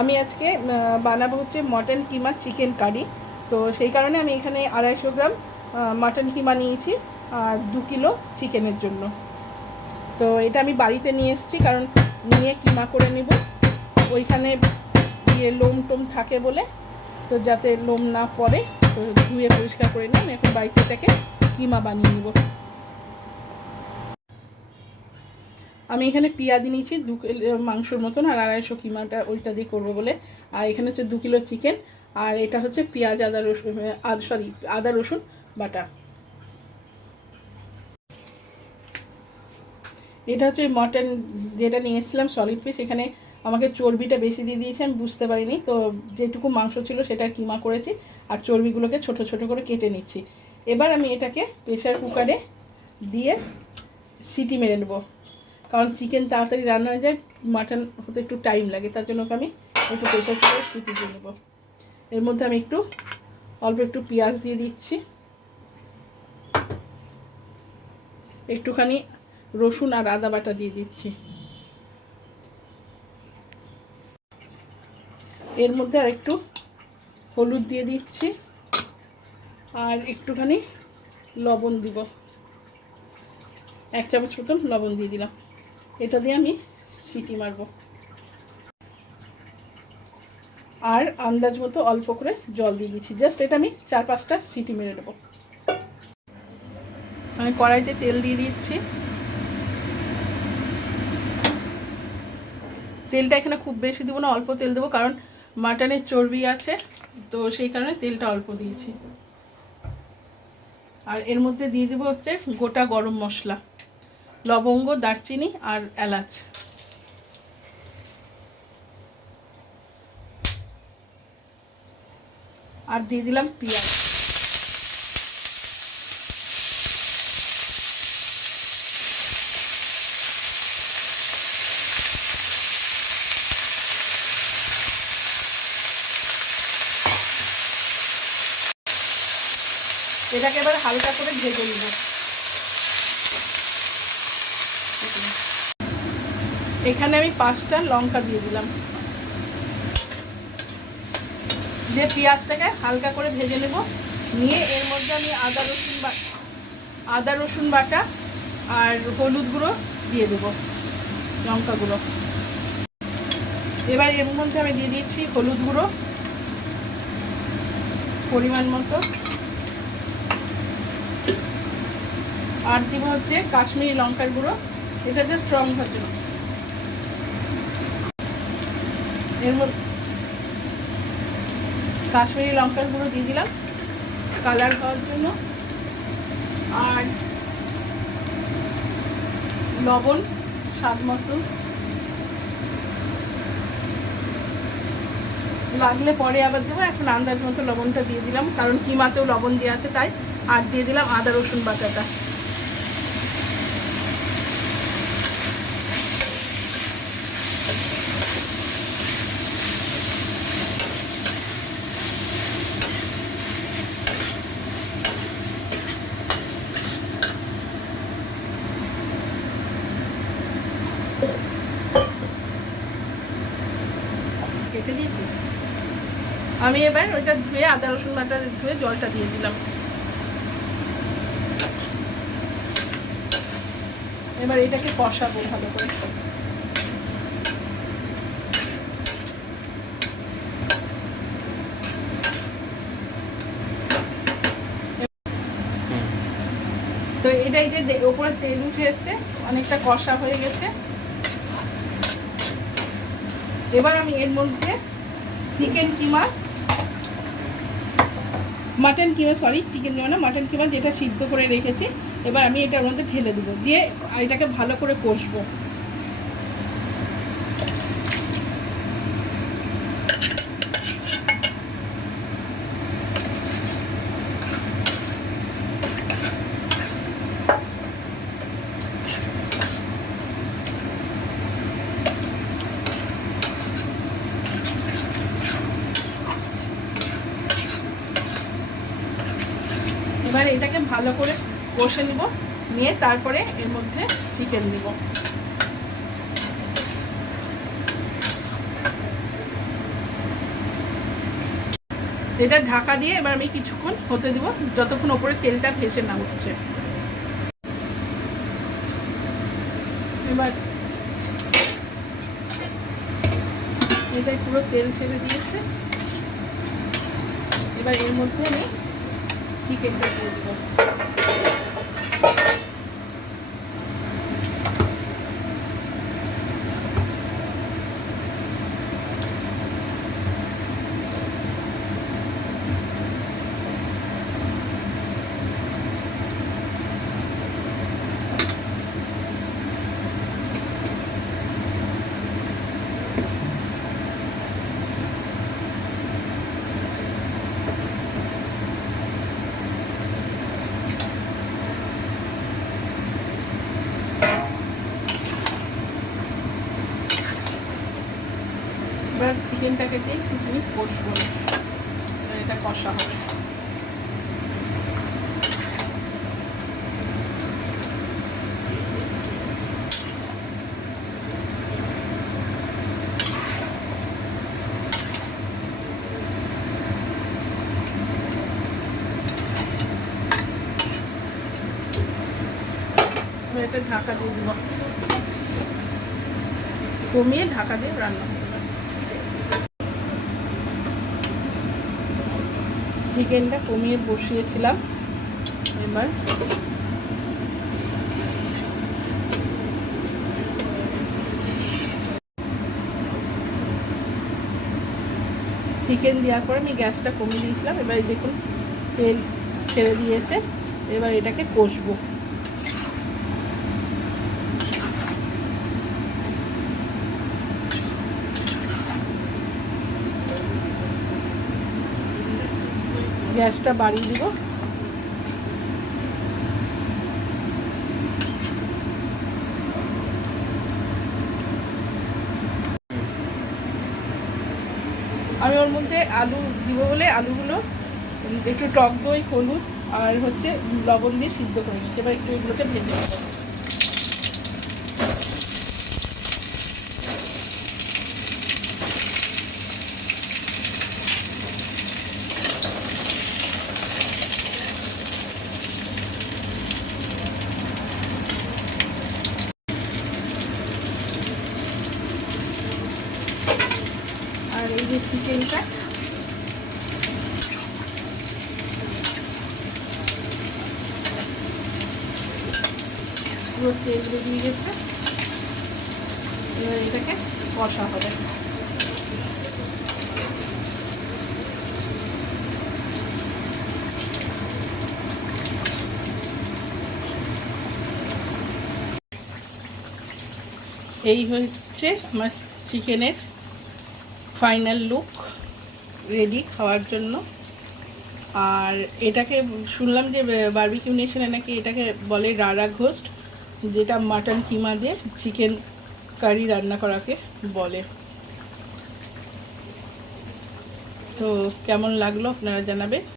আমি আজকে বানাবো হচ্ছে মটন কিমা চিকেন কারি। তো সেই কারণে আমি এখানে 250 গ্রাম মটন কিমা নিয়েছি আর 2 কিলো চিকেনের জন্য। তো এটা আমি বাড়িতে নিয়ে এসেছি, কারণ নিয়ে কিমা করে নিব। ওইখানে লোম টোম থাকে বলে, তো যাতে লোম না পড়ে, তো ধুয়ে পরিষ্কার করে নিই। আমি এখন বাড়িতে এটাকে কিমা বানিয়ে নিব। আমি এখানে পেঁয়াজ নিয়েছি 2 কিলো মাংসর মতন, আর 250 কিমাটা ওইটা দিয়ে করবো বলে। আর এখানে হচ্ছে 2 কিলো চিকেন, আর এটা হচ্ছে পেঁয়াজ আদা রসুন আদা রসুন বাটা। এটা হচ্ছে মটন যেটা নিয়ে এসেছিলাম সলিড পিস। এখানে আমাকে চর্বিটা বেশি দিয়ে দিয়েছে, আমি বুঝতে পারিনি। তো যেটুকু মাংস ছিল সেটা কিমা করেছি, আর চর্বিগুলোকে ছোট ছোট করে কেটে নিচ্ছি। এবার আমি এটাকে প্রেসার কুকারে দিয়ে সিটি মেরে নেব, কারণ চিকেন তাড়াতাড়ি রান্না হয়ে যায়, মাটন হতে একটু টাইম লাগে। তার জন্য আমি একটু প্রেসার কুকারে সিটি দিয়ে নেব। এর মধ্যে আমি অল্প একটু পেঁয়াজ দিয়ে দিচ্ছি, একটুখানি রসুন আর আদা বাটা দিয়ে দিচ্ছি। এর মধ্যে আর একটু হলুদ দিয়ে দিচ্ছি, আর একটুখানি লবণ দিব, 1 চামচ মতন লবণ দিয়ে দিলাম। এটা দিয়ে আমি সিটি মারব, আর আন্দাজ মতো অল্প করে জল দিয়ে দিচ্ছি। জাস্ট এটা আমি 4-5টা সিটি মেরে নেব। আমি কড়াইতে তেল দিয়ে দিচ্ছি। তেলটা এখানে খুব বেশি দেবো না, অল্প তেল দেবো, কারণ মাটনের চর্বি আছে, তো সেই কারণে তেলটা অল্প দিয়েছি। আর এর মধ্যে দিয়ে দেবো হচ্ছে গোটা গরম মশলা, লবঙ্গ, দারচিনি আর এলাচ। আর দিয়ে দিলাম পেঁয়াজ। এটাকে এবার হালকা করে ভেজে নিব। এখানে আমি 5টা লঙ্কা দিয়ে দিলাম, দিয়ে পেঁয়াজটাকে হালকা করে ভেজে নেব। নিয়ে এর মধ্যে আমি আদা রসুন বাটা আর হলুদ গুঁড়ো দিয়ে দেবো, লঙ্কা গুঁড়ো। এবার এর মধ্যে আমি দিয়ে দিচ্ছি হলুদ গুঁড়ো পরিমাণ মতো, আর দিব হচ্ছে কাশ্মীরি লঙ্কার গুঁড়ো, এটা জাস্ট স্ট্রং হওয়ার জন্য। এর মধ্যে কাশ্মীরি লঙ্কার গুঁড়ো দিয়ে দিলাম কালার হওয়ার জন্য, আর লবণ স্বাদ মতো, লাগলে পরে আবার দেবো। এখন আন্দাজ মতো লবণটা দিয়ে দিলাম, কারণ কিমাতেও লবণ দেওয়া আছে তাই। আর দিয়ে দিলাম আদা রসুন বাটাটা। কেটে দিয়েছি আমি। এবার ওইটা ধুয়ে আদা রসুন বাটা ধুয়ে জলটা দিয়ে দিলাম। এবার এটাকে কষাবো ভালো করে। তো এটাই যে ওপরে তেল উঠে এসছে, অনেকটা কষা হয়ে গেছে। এবার আমি এর মধ্যে চিকেন কিমা মাটন কিমা না, মাটন কিমা যেটা সিদ্ধ করে রেখেছি, এবার আমি এটার মধ্যে ঢেলে দেবো, দিয়ে এটাকে ভালো করে কষবো। এবার এটাকে ভালো করে কষে নিব, নিয়ে তারপরে এর মধ্যে চিকেন দিব। এটা ঢাকা দিয়ে এবার আমি কিছুক্ষণ হতে দিব, যতক্ষণ ওপরে তেলটা ভেসে না উঠছে। এবার এটাই পুরো তেল ছেড়ে দিয়েছে। এবার এর মধ্যে আমি চিকেনটা দিয়ে দেবো। এবার চিকেনটাকে দিয়ে একটুখানি কষবো, এটা কষা হবে। এটা ঢাকা দিয়ে দিব, কমিয়ে ঢাকা দিয়ে রান্না হবে। চিকেনটা কমিয়ে বসিয়েছিলাম, এবার চিকেন দেওয়ার পরে আমি গ্যাসটা কমিয়ে দিয়েছিলাম। এবার দেখুন তেল ছেড়ে দিয়েছে, এবার এটাকে কষবো। গ্যাসটা বাড়িয়ে দিব। আমি ওর মধ্যে আলু দিব বলে আলুগুলো একটু টক দই, হলুদ আর হচ্ছে লবণ দিয়ে সিদ্ধ করে নিচ্ছি। এবার একটু এগুলোকে ভেজে নেব। আর এই যে চিকেনটা পুরো তেল বেরিয়ে গেছে, এবার এটাকে কষা হবে। এই হচ্ছে আমার চিকেনের ফাইনাল লুক, রেডি খাওয়ার জন্য। আর এটাকে শুনলাম যে বারবিকিউ নেশনে নাকি এটাকে বলে রারা ঘোস্ট, যেটা মাটন কিমা দিয়ে চিকেন কারি রান্না করাকে বলে। তো কেমন লাগলো আপনারা জানাবেন।